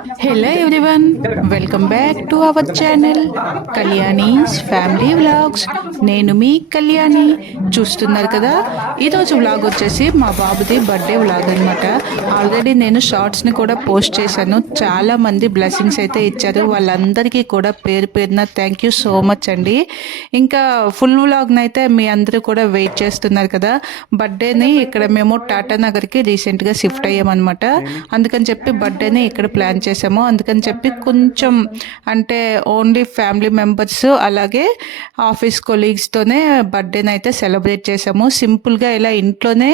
Hello everyone, welcome back to our channel Kalyani's family vlogs. నేను మీ కళ్యాణి. చూస్తున్నారు కదా, ఈరోజు వ్లాగ్ వచ్చేసి మా బాబుది బర్త్డే వ్లాగ్ అనమాట. ఆల్రెడీ నేను షార్ట్స్ని కూడా పోస్ట్ చేశాను. చాలా మంది బ్లెస్సింగ్స్ అయితే ఇచ్చారు. వాళ్ళందరికీ కూడా పేరు పేరున థ్యాంక్ యూ సో మచ్ అండి. ఇంకా ఫుల్ వ్లాగ్ని అయితే మీ అందరూ కూడా వెయిట్ చేస్తున్నారు కదా. బర్త్డేని ఇక్కడ మేము టాటా నగర్కి రీసెంట్గా షిఫ్ట్ అయ్యామన్నమాట. అందుకని చెప్పి బర్త్డేని ఇక్కడ ప్లాన్ చేసాము. అందుకని చెప్పి కొంచెం అంటే ఓన్లీ ఫ్యామిలీ మెంబర్స్ అలాగే ఆఫీస్ కొలీగ్స్తోనే బర్త్డేని అయితే సెలబ్రేట్ చేసాము. సింపుల్గా ఇలా ఇంట్లోనే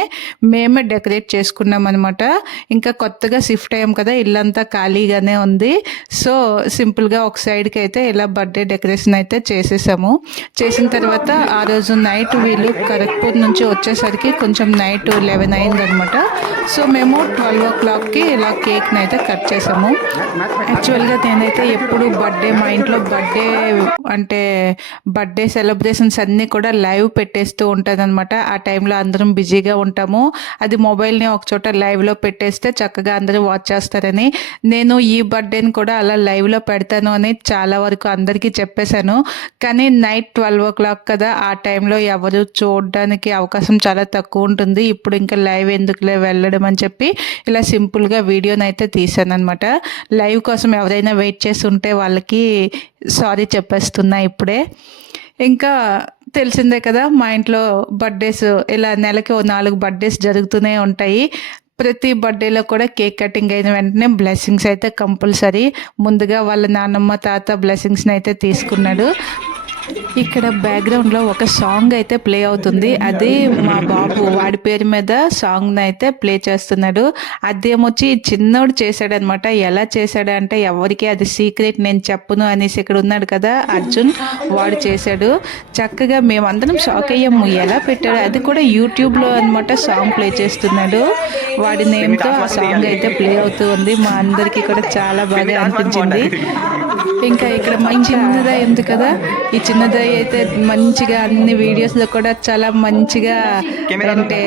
మేమే డెకరేట్ చేసుకున్నాం అనమాట. ఇంకా కొత్తగా షిఫ్ట్ అయ్యాం కదా, ఇల్లంతా ఖాళీగానే ఉంది. సో సింపుల్గా ఒక సైడ్కి అయితే ఇలా బర్త్డే డెకరేషన్ అయితే చేసేసాము. చేసిన తర్వాత ఆ రోజు నైట్ వీళ్ళు కరెక్ట్పూర్ నుంచి వచ్చేసరికి కొంచెం నైట్ 11 అయిందనమాట. సో మేము 12 o'clockకి ఇలా కేక్ని అయితే కట్ చేసాము. యాక్చువల్గా నేనైతే ఎప్పుడు బర్త్డే మా ఇంట్లో బర్త్డే సెలబ్రేషన్స్ అన్నీ కూడా లైవ్ పెట్టేస్తూ ఉంటాను అనమాట. ఆ టైంలో అందరం బిజీగా ఉంటాము. అది మొబైల్ని ఒక చోట లైవ్లో పెట్టేస్తే చక్కగా అందరూ వాచ్ చేస్తారని నేను ఈ బర్త్డేని కూడా అలా లైవ్లో పెడతాను అని చాలా వరకు అందరికీ చెప్పేశాను. కానీ నైట్ 12 o'clock కదా, ఆ టైంలో ఎవరు చూడడానికి అవకాశం చాలా తక్కువ ఉంటుంది. ఇప్పుడు ఇంకా లైవ్ ఎందుకులే వెళ్ళడం అని చెప్పి ఇలా సింపుల్గా వీడియోని అయితే తీసాను అనమాట. లైవ్ కోసం ఎవరైనా వెయిట్ చేసి ఉంటే వాళ్ళకి సారీ చెప్పేస్తున్నా ఇప్పుడే. ఇంకా తెలిసిందే కదా, మా ఇంట్లో బర్త్డేస్ ఇలా నెలకి 4 బర్త్డేస్ జరుగుతూనే ఉంటాయి. ప్రతి బర్త్డేలో కూడా కేక్ కటింగ్ అయిన వెంటనే బ్లెస్సింగ్స్ అయితే కంపల్సరీ. ముందుగా వాళ్ళ నాన్నమ్మ తాత బ్లెస్సింగ్స్ని అయితే తీసుకున్నాడు. ఇక్కడ బ్యాక్గ్రౌండ్లో ఒక సాంగ్ అయితే ప్లే అవుతుంది. అది మా బాబు వాడి పేరు మీద సాంగ్ని అయితే ప్లే చేస్తున్నాడు. అదేమొచ్చి చిన్నోడు చేశాడనమాట. ఎలా చేశాడంటే ఎవరికి అది సీక్రెట్, నేను చెప్పను అనేసి ఇక్కడ ఉన్నాడు కదా అర్జున్, వాడు చేశాడు. చక్కగా మేమందరం షాక్ అయ్యాము, ఎలా పెట్టాడు. అది కూడా యూట్యూబ్లో అనమాట సాంగ్ ప్లే చేస్తున్నాడు. వాడి నేమ్తో ఆ సాంగ్ అయితే ప్లే అవుతూ ఉంది. మా అందరికీ కూడా చాలా బాగా అనిపించింది. ఇంకా ఇక్కడ మంచి చిన్నదై ఉంది కదా, ఈ చిన్నదై అయితే మంచిగా అన్ని వీడియోస్లో కూడా చాలా మంచిగా అంటే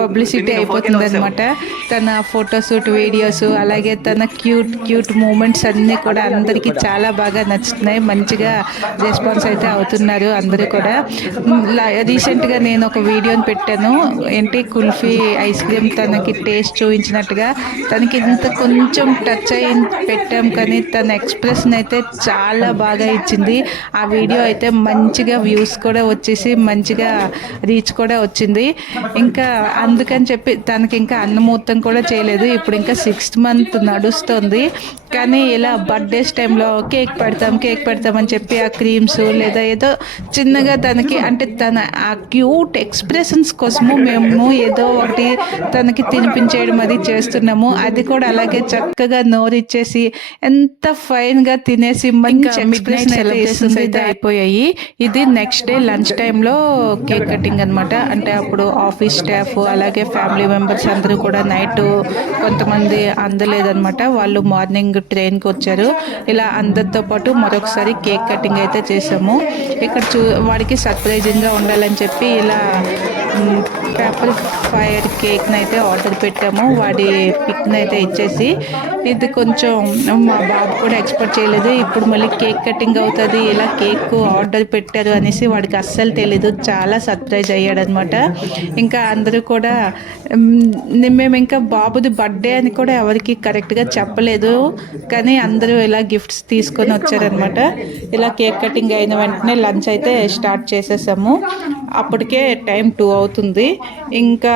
పబ్లిసిటీ అయిపోతుంది అనమాట. తన ఫోటోషూట్ వీడియోస్ అలాగే తన క్యూట్ మూమెంట్స్ అన్నీ కూడా అందరికీ చాలా బాగా నచ్చుతున్నాయి. మంచిగా రెస్పాన్స్ అయితే అవుతున్నారు అందరూ కూడా. రీసెంట్గా నేను ఒక వీడియోని పెట్టాను, ఏంటి కుల్ఫీ ఐస్ క్రీమ్ తనకి టేస్ట్ చూపించినట్టుగా. తనకి ఇంత కొంచెం టచ్ అయ్యి పెట్టాం కానీ తన ఎక్స్ప్రెషన్ అయితే చాలా బాగా ఇచ్చింది. ఆ వీడియో అయితే మంచిగా వ్యూస్ కూడా వచ్చేసి మంచిగా రీచ్ కూడా వచ్చింది. ఇంకా అందుకని చెప్పి తనకి ఇంకా అన్నమూర్తం కూడా చేయలేదు. ఇప్పుడు ఇంకా 6th month నడుస్తుంది. కానీ ఇలా బర్త్డేస్ టైంలో కేక్ పెడతామని చెప్పి ఆ క్రీమ్స్ లేదా ఏదో చిన్నగా తనకి అంటే తన ఆ క్యూట్ ఎక్స్ప్రెషన్స్ కోసము మేము ఏదో ఒకటి తనకి తినిపించేయడం అది చేస్తున్నాము. అది కూడా అలాగే చక్కగా నోరిచ్చేసి ఎంత ఫైన్గా తినేసి మంచి ఎక్స్ప్రెషన్ అయితే అయిపోయాయి. ఇది నెక్స్ట్ డే లంచ్ టైంలో కేక్ కటింగ్ అనమాట. అంటే అప్పుడు ఆఫీస్ స్టాఫ్ అలాగే ఫ్యామిలీ మెంబర్స్ అందరూ కూడా నైట్ కొంతమంది అందలేదనమాట. వాళ్ళు మార్నింగ్ ట్రైన్కి వచ్చారు. ఇలా అందరితో పాటు మరొకసారి కేక్ కటింగ్ అయితే చేసాము. ఇక్కడ వాడికి సర్ప్రైజింగ్గా ఉండాలని చెప్పి ఇలా పేపర్ ఫైర్ కేక్ని అయితే ఆర్డర్ పెట్టాము. వాడి పిక్ని అయితే ఇచ్చేసి, ఇది కొంచెం మా బాబు కూడా ఎక్స్పెక్ట్ చేయలేదు. ఇప్పుడు మళ్ళీ కేక్ కటింగ్ అవుతుంది, ఇలా కేక్ ఆర్డర్ పెట్టారు అనేసి వాడికి అస్సలు తెలీదు. చాలా సర్ప్రైజ్ అయ్యాడనమాట. ఇంకా అందరూ కూడా మేము ఇంకా బాబుది బర్త్డే అని కూడా ఎవరికి కరెక్ట్గా చెప్పలేదు. కానీ అందరూ ఇలా గిఫ్ట్స్ తీసుకొని వచ్చారనమాట. ఇలా కేక్ కటింగ్ అయిన వెంటనే లంచ్ అయితే స్టార్ట్ చేసేసాము. అప్పటికే టైం 2 అవుతుంది. ఇంకా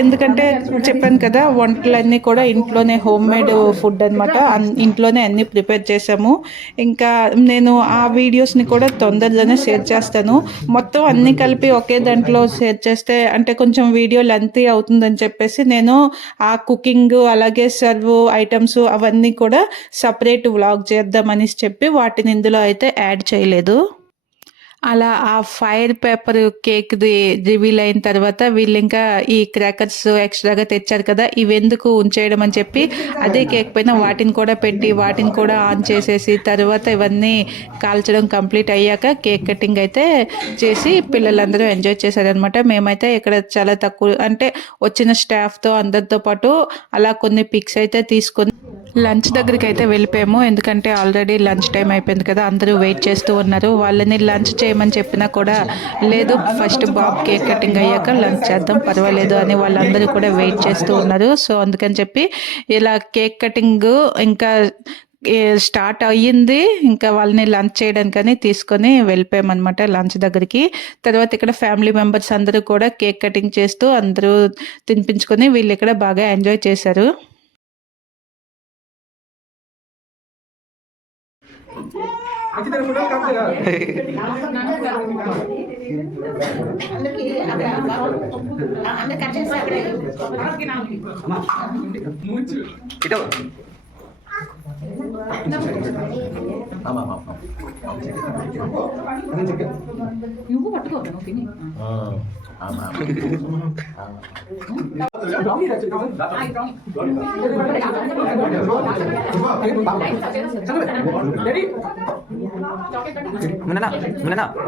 ఎందుకంటే చెప్పాను కదా, వంటలన్నీ కూడా ఇంట్లోనే హోమ్ మేడ్ ఫుడ్ అనమాట. ఇంట్లోనే అన్నీ ప్రిపేర్ చేసాము. ఇంకా నేను ఆ వీడియోస్ని కూడా తొందరలోనే షేర్ చేస్తాను. మొత్తం అన్నీ కలిపి ఒకే దాంట్లో షేర్ చేస్తే అంటే కొంచెం వీడియో లెంతీ అవుతుందని చెప్పేసి నేను ఆ కుకింగ్ అలాగే సర్వ్ ఐటమ్స్ అవన్నీ కూడా సపరేట్ వ్లాగ్ చేద్దామని చెప్పి వాటిని ఇందులో అయితే యాడ్ చేయలేదు. అలా ఆ ఫైర్ పేపర్ కేక్ది రివీల్ అయిన తర్వాత వీళ్ళు ఇంకా ఈ క్రాకర్స్ ఎక్స్ట్రాగా తెచ్చారు కదా, ఇవెందుకు ఉంచేయడం అని చెప్పి అదే కేక్ పైన వాటిని కూడా పెట్టి వాటిని కూడా ఆన్ చేసేసి తర్వాత ఇవన్నీ కాల్చడం కంప్లీట్ అయ్యాక కేక్ కటింగ్ అయితే చేసి పిల్లలందరూ ఎంజాయ్ చేశారనమాట. మేమైతే ఇక్కడ చాలా తక్కువ అంటే వచ్చిన స్టాఫ్తో అందరితో పాటు అలా కొన్ని పిక్స్ అయితే తీసుకొని లంచ్ దగ్గరికి అయితే వెళ్ళిపోయాము, ఎందుకంటే ఆల్రెడీ లంచ్ టైం అయిపోయింది కదా, అందరూ వెయిట్ చేస్తూ ఉన్నారు. వాళ్ళని లంచ్ చేయమని చెప్పినా కూడా లేదు, ఫస్ట్ బాబు కేక్ కటింగ్ అయ్యాక లంచ్ చేద్దాం పర్వాలేదు అని వాళ్ళందరూ కూడా వెయిట్ చేస్తూ ఉన్నారు. సో అందుకని చెప్పి ఇలా కేక్ కటింగ్ ఇంకా స్టార్ట్ అయ్యింది, ఇంకా వాళ్ళని లంచ్ చేయడానికని తీసుకొని వెళ్ళిపోయామన్నమాట లంచ్ దగ్గరికి. తర్వాత ఇక్కడ ఫ్యామిలీ మెంబర్స్ అందరూ కూడా కేక్ కటింగ్ చేస్తూ అందరూ తినిపించుకొని వీళ్ళు ఇక్కడ బాగా ఎంజాయ్ చేశారు. నువ్వు పట్టుకో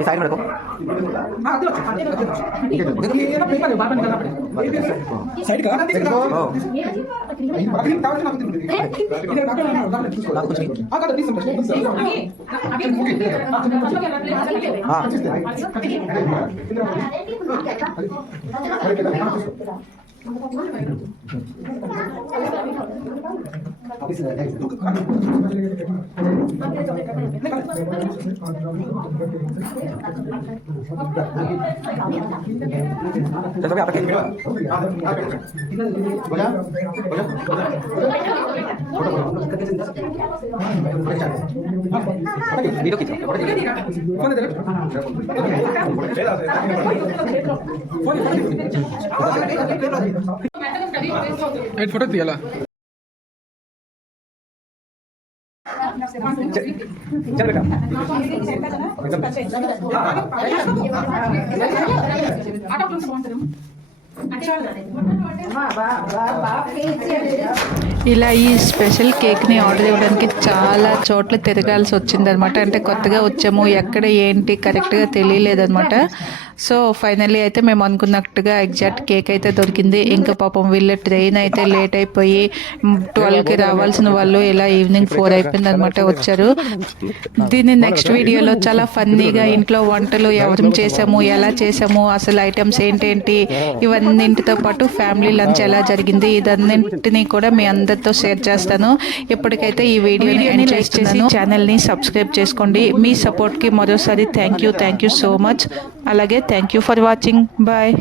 साइड में रखो साइड का फोटो తీయాలా चल बेटा ఇలా ఈ స్పెషల్ కేక్ని ఆర్డర్ ఇవ్వడానికి చాలా చోట్ల తిరగాల్సి వచ్చిందనమాట. అంటే కొత్తగా వచ్చాము, ఎక్కడ ఏంటి కరెక్ట్గా తెలియలేదనమాట. సో ఫైనల్లీ అయితే మేము అనుకున్నట్టుగా ఎగ్జాక్ట్ కేక్ అయితే దొరికింది. ఇంకా పాపం వీళ్ళ ట్రైన్ అయితే లేట్ అయిపోయి 12కి రావాల్సిన వాళ్ళు ఇలా ఈవినింగ్ 4 అయిపోయింది అనమాట వచ్చారు. దీన్ని నెక్స్ట్ వీడియోలో చాలా ఫన్నీగా ఇంట్లో వంటలు ఎవరు చేసాము, ఎలా చేసాము, అసలు ఐటమ్స్ ఏంటేంటి, ఇవన్నింటితో పాటు ఫ్యామిలీ లంచ్ ఎలా జరిగింది, ఇదన్నింటినీ కూడా మీ అందరితో షేర్ చేస్తాను. ఇప్పటికైతే ఈ వీడియోని లైక్ చేసి ఛానల్ని సబ్స్క్రైబ్ చేసుకోండి. మీ సపోర్ట్కి మరోసారి థ్యాంక్ యూ సో మచ్. అలాగే thank you for watching. Bye.